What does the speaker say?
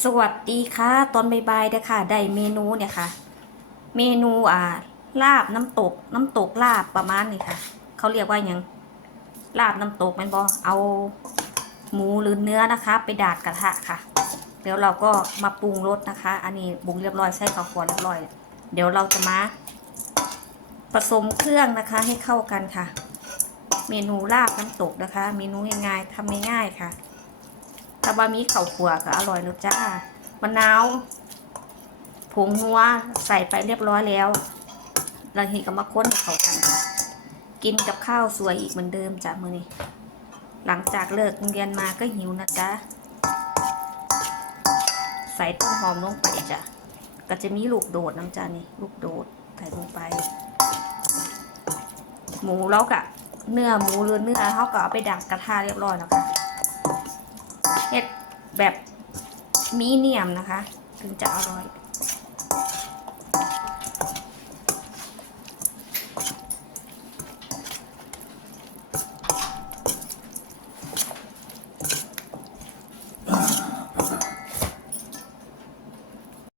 สวัสดีค่ะ ตอนบ่ายๆเด้ค่ะได้เมนูเนี่ยค่ะ เมนูอ่าลาบน้ำตก น้ำตกลาบประมาณนี้ค่ะ เขาเรียกว่าหยังลาบน้ำตกแมันบอเอาหมูหรือเนื้อนะคะ ไปดาดกระทะค่ะ เดี๋ยวเราก็มาปรุงรสนะคะ อันนี้ปรุงเรียบร้อยใส่ข้าวคั่วเรียบร้อย เดี๋ยวเราจะมาผสมเครื่องนะคะให้เข้ากันค่ะ เมนูลาบน้ำตกนะคะ เมนูง่ายๆทำง่ายๆค่ะ ถ้าบะหมี่ข้าวคั่วก็อร่อยแล้วจ้ามะนาวผงนัวใส่ไปเรียบร้อยแล้วเราเห็นก็มาค้นให้เขากันกินกับข้าวสวยอีกเหมือนเดิมจ้ะมือนี้ หลังจากเลิกเรียนมาก็หิวนะจ๊ะ ใส่ต้นหอมลงไปจ้ะ ก็จะมีลูกโดดน้ำจ้านี่ลูกโดดใส่ลงไป หมูแล้วกะเนื้อหมูหรือเนื้อเขาก็เอาไปดักกระทะเรียบร้อยแล้วค่ะ เห็ดแบบมีเนียมนะคะ ถึงจะอร่อย